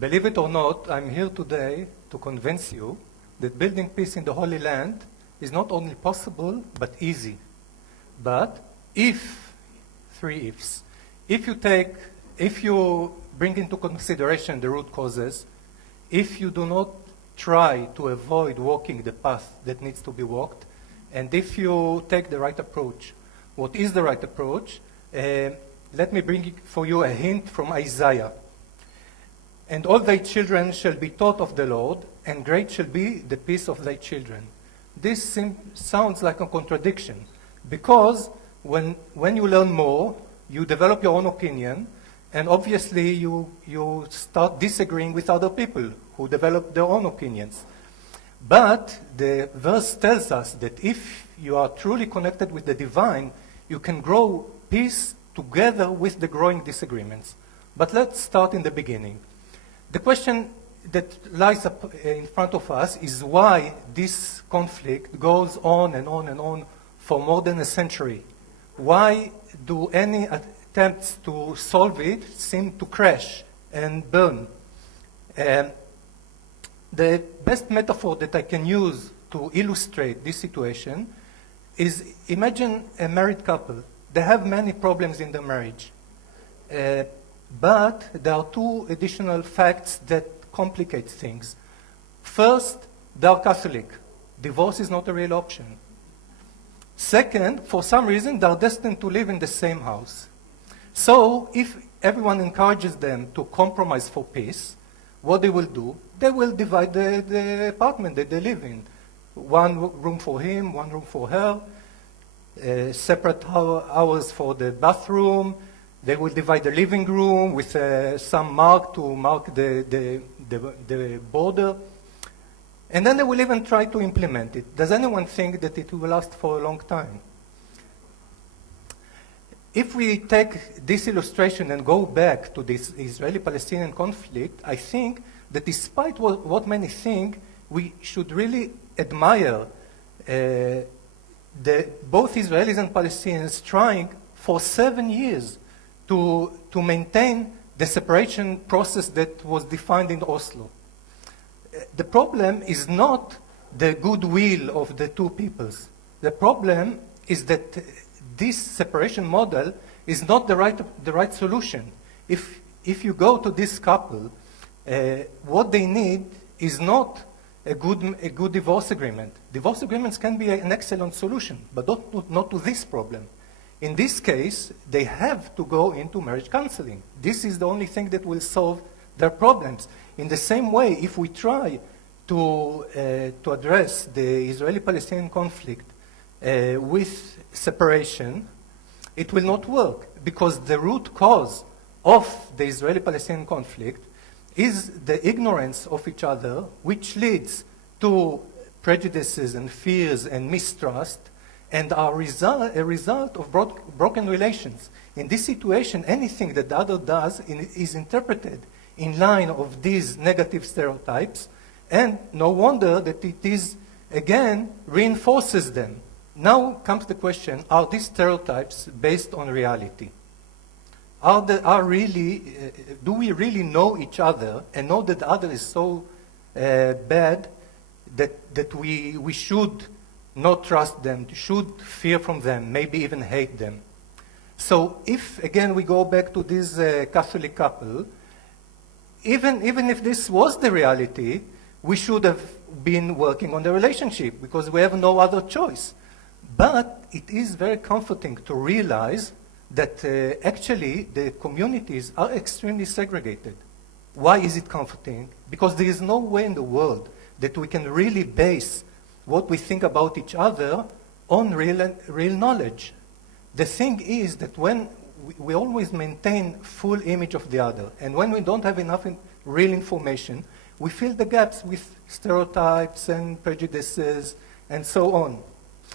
Believe it or not, I'm here today to convince you that building peace in the Holy Land is not only possible, but easy. But if, three ifs, if you bring into consideration the root causes, if you do not try to avoid walking the path that needs to be walked, and if you take the right approach. What is the right approach? Let me bring for you a hint from Isaiah. And all thy children shall be taught of the Lord, and great shall be the peace of thy children. This sounds like a contradiction, because when you learn more, you develop your own opinion, and obviously you start disagreeing with other people who develop their own opinions. But the verse tells us that if you are truly connected with the divine, you can grow peace together with the growing disagreements. But let's start in the beginning. The question that lies up in front of us is why this conflict goes on and on and on for more than a century. Why do any attempts to solve it seem to crash and burn? The best metaphor that I can use to illustrate this situation is, imagine a married couple. They have many problems in their marriage. But there are two additional facts that complicate things. First, they are Catholic. Divorce is not a real option. Second, for some reason, they are destined to live in the same house. So, if everyone encourages them to compromise for peace, what they will do, they will divide the apartment that they live in. One room for him, one room for her, separate hours for the bathroom. They will divide the living room with some mark to mark the border. And then they will even try to implement it. Does anyone think that it will last for a long time? If we take this illustration and go back to this Israeli-Palestinian conflict, I think that despite what many think, we should really admire both Israelis and Palestinians trying for 7 years to maintain the separation process that was defined in Oslo. The problem is not the goodwill of the two peoples. The problem is that this separation model is not the right solution. If you go to this couple, what they need is not a good divorce agreement. Divorce agreements can be an excellent solution, but not to this problem. In this case, they have to go into marriage counseling. This is the only thing that will solve their problems. In the same way, if we try to address the Israeli-Palestinian conflict with separation, it will not work, because the root cause of the Israeli-Palestinian conflict is the ignorance of each other, which leads to prejudices and fears and mistrust, and are a result of broken relations. In this situation, anything that the other does is interpreted in line of these negative stereotypes, and no wonder that it is, again, reinforces them. Now comes the question, are these stereotypes based on reality? Do we really know each other and know that the other is so bad that we should not trust them, should fear from them, maybe even hate them? So if, again, we go back to this Catholic couple, even if this was the reality, we should have been working on the relationship, because we have no other choice. But it is very comforting to realize that actually the communities are extremely segregated. Why is it comforting? Because there is no way in the world that we can really base what we think about each other on real knowledge. The thing is that when we always maintain full image of the other, and when we don't have enough real information, we fill the gaps with stereotypes and prejudices and so on.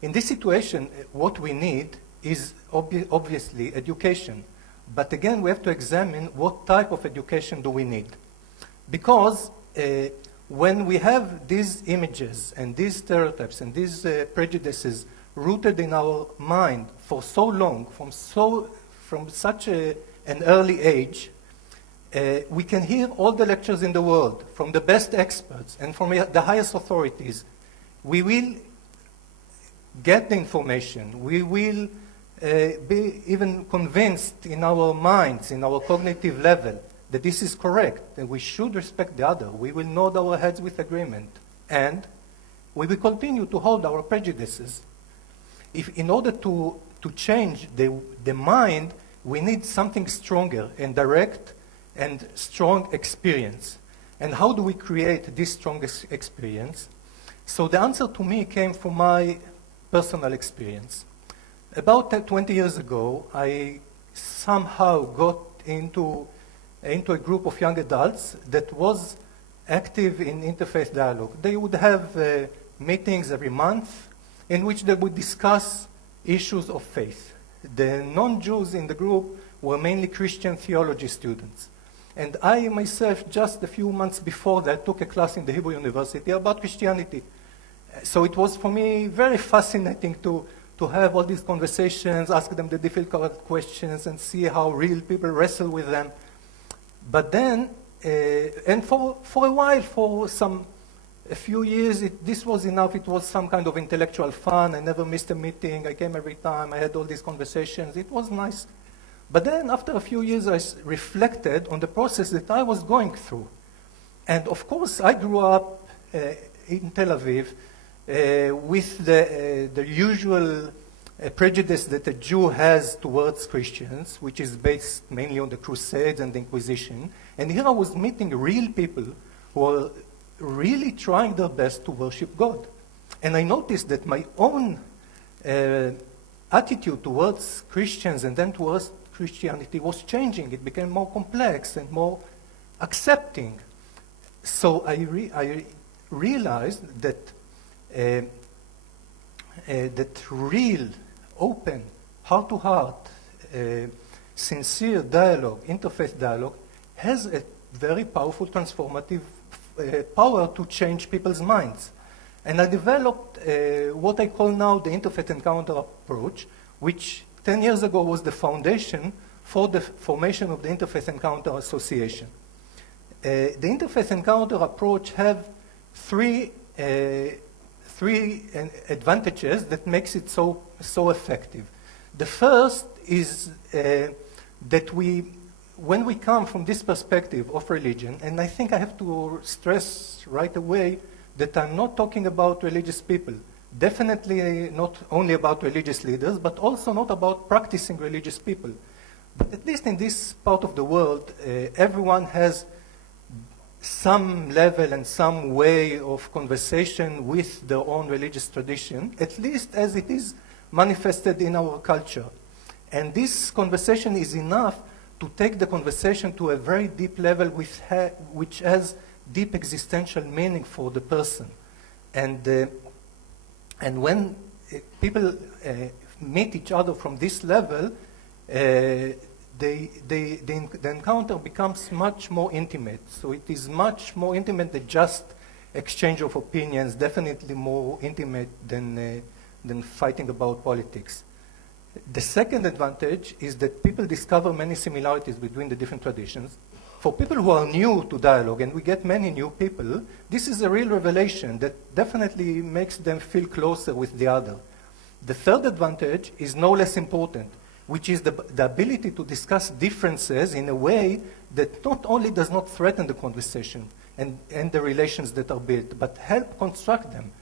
In this situation, what we need is obviously education. But again, we have to examine what type of education do we need. Because when we have these images and these stereotypes and these prejudices rooted in our mind for so long, from such an early age, We can hear all the lectures in the world from the best experts and from the highest authorities. We will get the information. We will be even convinced in our minds, in our cognitive level, that this is correct, that we should respect the other. We will nod our heads with agreement. And we will continue to hold our prejudices. In order to change the mind, we need something stronger and direct and strong experience. And how do we create this strong experience? So the answer to me came from my personal experience. About 20 years ago, I somehow got into a group of young adults that was active in interfaith dialogue. They would have meetings every month in which they would discuss issues of faith. The non-Jews in the group were mainly Christian theology students. And I myself, just a few months before that, took a class in the Hebrew University about Christianity. So it was for me very fascinating to have all these conversations, ask them the difficult questions, and see how real people wrestle with them. But then, and for a while, for a few years, this was enough. It was some kind of intellectual fun. I never missed a meeting. I came every time. I had all these conversations. It was nice. But then, after a few years, I reflected on the process that I was going through. And of course, I grew up in Tel Aviv with the usual prejudice that a Jew has towards Christians, which is based mainly on the Crusades and the Inquisition. And here I was meeting real people who were really trying their best to worship God. And I noticed that my own attitude towards Christians and then towards Christianity was changing. It became more complex and more accepting. So I realized that that real, open, heart-to-heart, sincere dialogue, interfaith dialogue, has a very powerful transformative power to change people's minds. And I developed what I call now the Interfaith Encounter approach, which 10 years ago was the foundation for the formation of the Interfaith Encounter Association. The Interfaith Encounter approach have three advantages that makes it so effective. The first is that when we come from this perspective of religion, and I think I have to stress right away that I'm not talking about religious people, definitely not only about religious leaders, but also not about practicing religious people. But at least in this part of the world, everyone has some level and some way of conversation with their own religious tradition, at least as it is manifested in our culture. And this conversation is enough to take the conversation to a very deep level which has deep existential meaning for the person. And when people meet each other from this level, the encounter becomes much more intimate. So it is much more intimate than just exchange of opinions, definitely more intimate than fighting about politics. The second advantage is that people discover many similarities between the different traditions. For people who are new to dialogue, and we get many new people, this is a real revelation that definitely makes them feel closer with the other. The third advantage is no less important, which is the ability to discuss differences in a way that not only does not threaten the conversation and the relations that are built, but help construct them.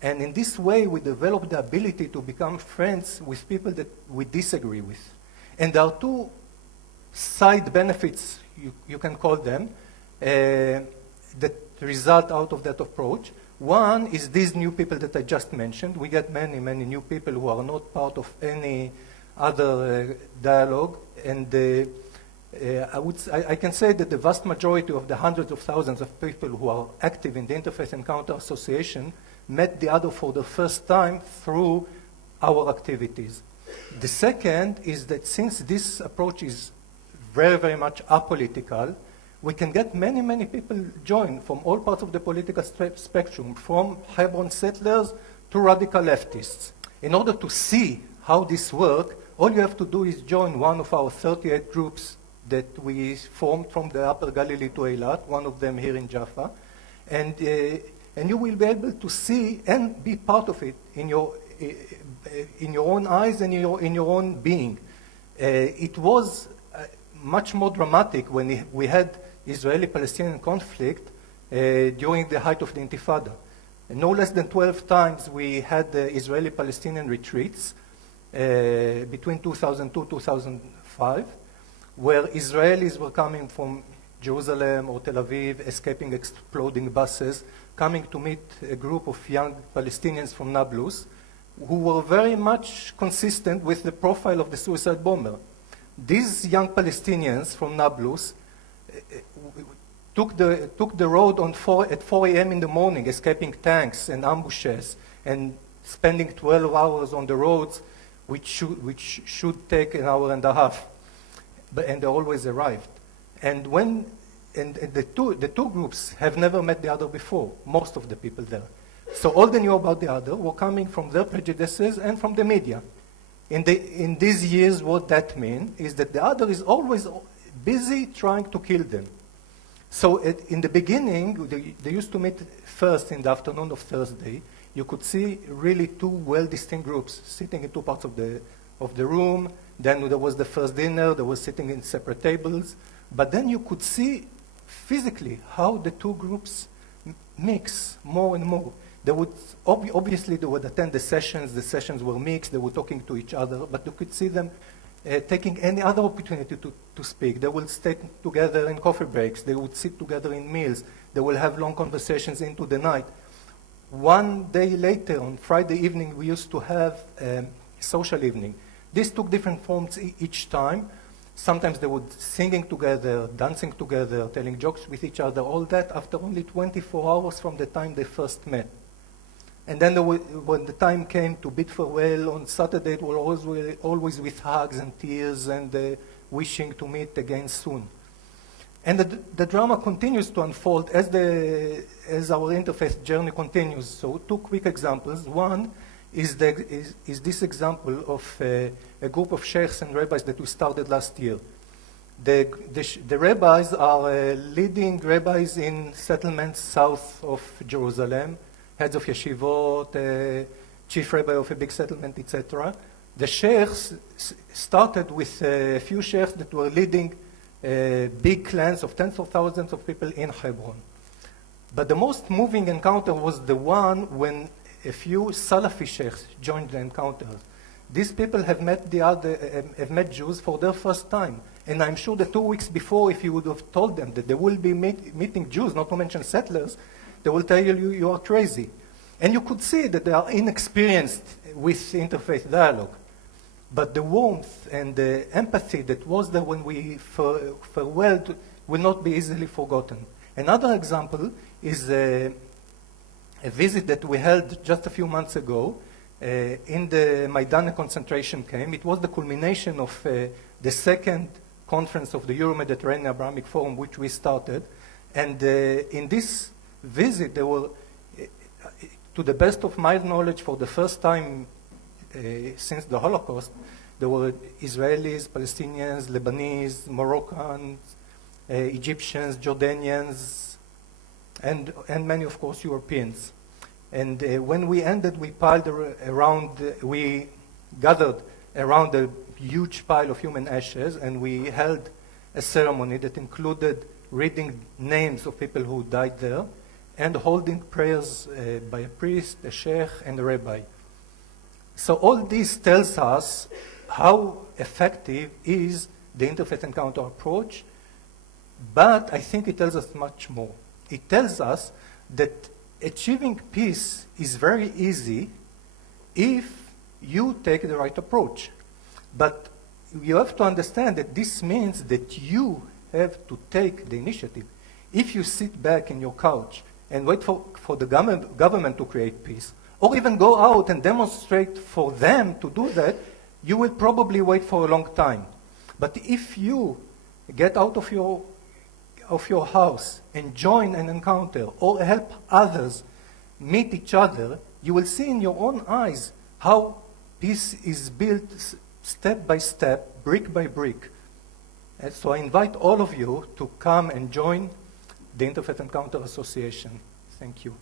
And in this way, we develop the ability to become friends with people that we disagree with. And there are two side benefits, you can call them, that result out of that approach. One is these new people that I just mentioned. We get many, many new people who are not part of any other dialogue. And I can say that the vast majority of the hundreds of thousands of people who are active in the Interfaith Encounter Association met the other for the first time through our activities. The second is that since this approach is very, very much apolitical, we can get many, many people join from all parts of the political spectrum, from Hebron settlers to radical leftists. In order to see how this works, all you have to do is join one of our 38 groups that we formed from the Upper Galilee to Eilat, one of them here in Jaffa. And you will be able to see and be part of it in your own eyes and in your own being. It was much more dramatic when we had Israeli-Palestinian conflict during the height of the Intifada. No less than 12 times we had Israeli-Palestinian retreats between 2002 and 2005, where Israelis were coming from Jerusalem or Tel Aviv, escaping exploding buses, coming to meet a group of young Palestinians from Nablus, who were very much consistent with the profile of the suicide bomber. These young Palestinians from Nablus took the road at 4 a.m. in the morning, escaping tanks and ambushes, and spending 12 hours on the roads, which should take an hour and a half. And they always arrived. And the two groups have never met the other before, most of the people there. So all they knew about the other were coming from their prejudices and from the media. In these years, what that means is that the other is always busy trying to kill them. So in the beginning, they used to meet first in the afternoon of Thursday. You could see really two well-distinct groups sitting in two parts of the room. Then there was the first dinner. They were sitting in separate tables. But then you could see physically how the two groups mix more and more. They would obviously they would attend the sessions. The sessions were mixed. They were talking to each other, but you could see them taking any other opportunity to speak. They will stay together in coffee breaks. They would sit together in meals. They will have long conversations into the night. One day later, on Friday evening, we used to have a social evening. This took different forms each time. Sometimes they would singing together, dancing together, telling jokes with each other, all that after only 24 hours from the time they first met. And then when the time came to bid farewell on Saturday, it was always with hugs and tears and wishing to meet again soon. And the drama continues to unfold as our interfaith journey continues. So two quick examples. One is this example of a group of sheikhs and rabbis that we started last year. The rabbis are leading rabbis in settlements south of Jerusalem, heads of yeshivot, chief rabbi of a big settlement, etc. The sheikhs started with a few sheikhs that were leading big clans of tens of thousands of people in Hebron. But the most moving encounter was the one when a few Salafi sheikhs joined the encounter. These people have met Jews for their first time. And I'm sure that 2 weeks before, if you would have told them that they will be meeting Jews, not to mention settlers, they will tell you are crazy. And you could see that they are inexperienced with interfaith dialogue. But the warmth and the empathy that was there when we farewelled will not be easily forgotten. Another example is a visit that we held just a few months ago in the Maidan concentration camp. It was the culmination of the second conference of the Euro-Mediterranean Abrahamic Forum, which we started. And in this visit, there were, to the best of my knowledge, for the first time since the Holocaust, there were Israelis, Palestinians, Lebanese, Moroccans, Egyptians, Jordanians, and many, of course, Europeans. And when we ended, we gathered around a huge pile of human ashes, and we held a ceremony that included reading names of people who died there and holding prayers by a priest, a sheikh, and a rabbi. So all this tells us how effective is the interfaith encounter approach, but I think it tells us much more. It tells us that achieving peace is very easy if you take the right approach. But you have to understand that this means that you have to take the initiative. If you sit back in your couch and wait for the government to create peace, or even go out and demonstrate for them to do that, you will probably wait for a long time. But if you get out of your house and join an encounter or help others meet each other, you will see in your own eyes how peace is built step by step, brick by brick. And so I invite all of you to come and join the Interfaith Encounter Association. Thank you.